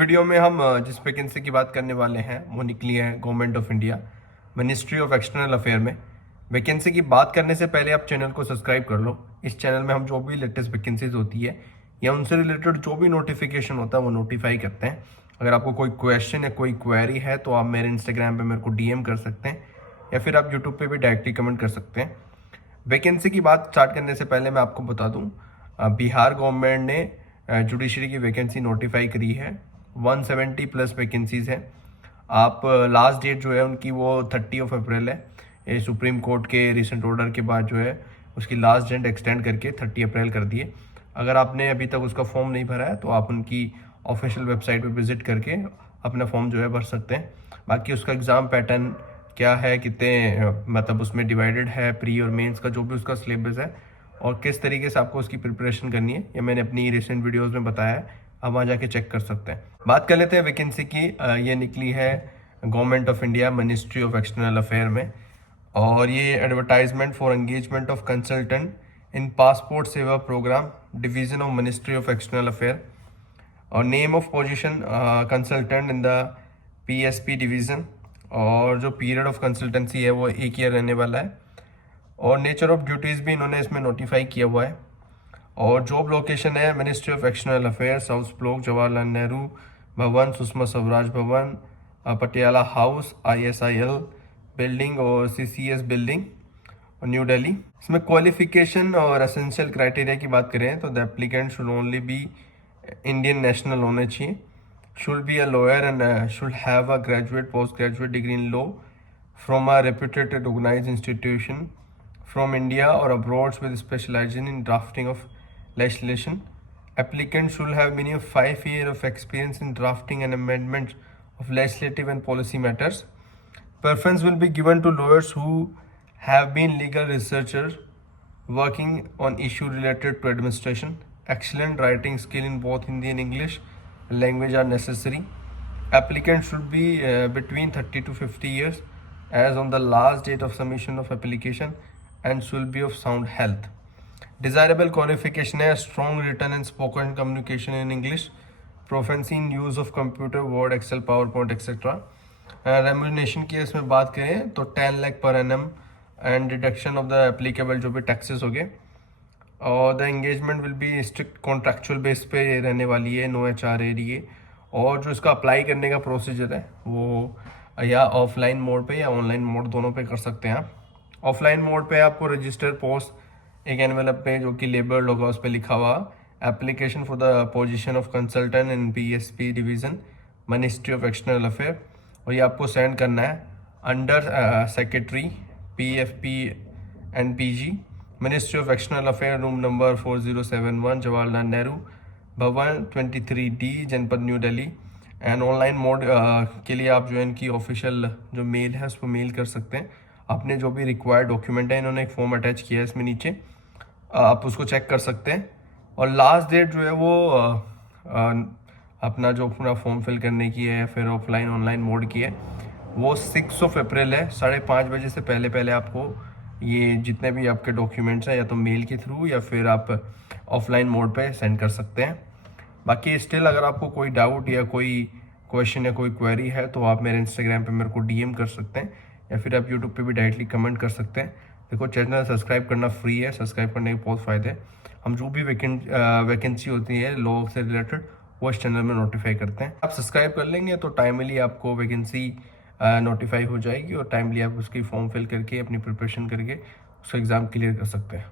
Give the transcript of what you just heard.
Video में हम जिस वैकेंसी की बात करने वाले हैं वो निकली है government of India ministry of external affair में। वैकेंसी की बात करने से पहले आप चैनल को सब्सक्राइब कर लो। इस चैनल में हम जो भी लेटेस्ट वैकेंसीज होती है या उनसे रिलेटेड जो भी नोटिफिकेशन होता है वो नोटिफाई करते हैं। अगर आपको कोई क्वेश्चन या कोई क्वेरी है तो आप मेरे इंस्टाग्राम पे मेरे को डीएम कर सकते हैं या फिर आप यूट्यूब पे भी डायरेक्टली कमेंट कर सकते हैं। वैकेंसी की बात स्टार्ट करने से पहले मैं आपको बता दूं, बिहार गवर्नमेंट ने जुडिशरी की वैकेंसी नोटिफाई करी है। 170 प्लस वैकेंसीज हैं। आप लास्ट डेट जो है उनकी वो 30 अप्रैल है। ये सुप्रीम कोर्ट के रिसेंट ऑर्डर के बाद जो है उसकी लास्ट डेट एक्सटेंड करके 30 अप्रैल कर दिए। अगर आपने अभी तक उसका फॉर्म नहीं भरा है तो आप उनकी ऑफिशियल वेबसाइट पे विजिट करके अपना फॉर्म जो है भर सकते हैं। बाकी उसका एग्ज़ाम पैटर्न क्या है, कितने मतलब उसमें डिवाइडेड है, प्री और मेंस का जो भी उसका सिलेबस है और किस तरीके से आपको उसकी प्रिपरेशन करनी है, ये मैंने अपनी रिसेंट वीडियोस में बताया है। आप वहाँ जाके चेक कर सकते हैं। बात कर लेते हैं वैकेंसी की। ये निकली है government of India ministry of external affair में और ये advertisement for engagement of consultant in passport Seva programme division of ministry of external affair और name of position consultant in the PSP division और जो पीरियड ऑफ कंसल्टेंसी है वो 1 year रहने वाला है और नेचर ऑफ ड्यूटीज़ भी इन्होंने इसमें नोटिफाई किया हुआ है। और जॉब लोकेशन है ministry of external affairs, south block, Jawaharlal Nehru Bhavan, Sushma Swaraj Bhavan, Patiala house, ISIL building और CCS बिल्डिंग और न्यू दिल्ली। इसमें क्वालिफिकेशन और एसेंशियल क्राइटेरिया की बात करें तो the applicant should only be Indian national होने चाहिए, should be a lawyer and should have a graduate postgraduate degree in law from a reputed recognized institution from India or abroad with specialization in drafting of legislation. Applicant should have minimum 5 years of experience in drafting and amendment of legislative and policy matters. Preference will be given to lawyers who have been legal researchers working on issue related to administration. Excellent writing skill in both Hindi and English language are necessary. Applicant should be between 30 to 50 years as on the last date of submission of application and should be of sound health. Desirable qualification है strong written and spoken communication in English, proficiency in use of computer, Word, Excel, PowerPoint, etc. Remuneration की इसमें बात करें तो 10 lakh per annum and deduction of the applicable जो भी taxes हो गए और the engagement will be strict contractual base पे रहने वाली है, नो HRA। और जो इसका अप्लाई करने का प्रोसीजर है वो या ऑफलाइन मोड पे या ऑनलाइन मोड दोनों पे कर सकते हैं आप। ऑफलाइन मोड पे आपको रजिस्टर पोस्ट एक एनवेलप पे जो कि लेबर्ड होगा उस पर लिखा हुआ application for the position of consultant in PSP division ministry of external affair और ये आपको सेंड करना है under secretary PFP and PG ministry of external affair, room number 4071, Jawaharlal Nehru भवन 23D, जनपद new Delhi. And online mode के लिए आप जो है इनकी ऑफिशियल जो मेल है उस पर मेल कर सकते हैं। आपने जो भी रिक्वायर्ड डॉक्यूमेंट है इन्होंने एक फॉर्म अटैच किया है इसमें नीचे, आप उसको चेक कर सकते हैं। और लास्ट डेट जो है वो अपना जो पूरा फॉर्म फिल करने की है फिर ऑफलाइन ऑनलाइन मोड की है वो 6 अप्रैल है। 5:30 बजे से पहले पहले आपको ये जितने भी आपके डॉक्यूमेंट्स हैं या तो मेल के थ्रू या फिर आप ऑफलाइन मोड पे सेंड कर सकते हैं। बाकी स्टिल अगर आपको कोई डाउट या कोई क्वेश्चन या कोई क्वेरी है तो आप मेरे इंस्टाग्राम पे मेरे को डीएम कर सकते हैं या फिर आप यूट्यूब पे भी डायरेक्टली कमेंट कर सकते हैं। देखो चैनल सब्सक्राइब करना फ्री है, सब्सक्राइब करने के बहुत फ़ायदे हैं। हम जो भी वैकेंसी होती है लॉ से रिलेटेड वो इस चैनल में नोटिफाई करते हैं। आप सब्सक्राइब कर लेंगे तो टाइमली आपको वैकेंसी नोटिफाई हो जाएगी और टाइमली आप उसकी फॉर्म फिल करके अपनी प्रिपरेशन करके उसका एग्ज़ाम क्लियर कर सकते हैं।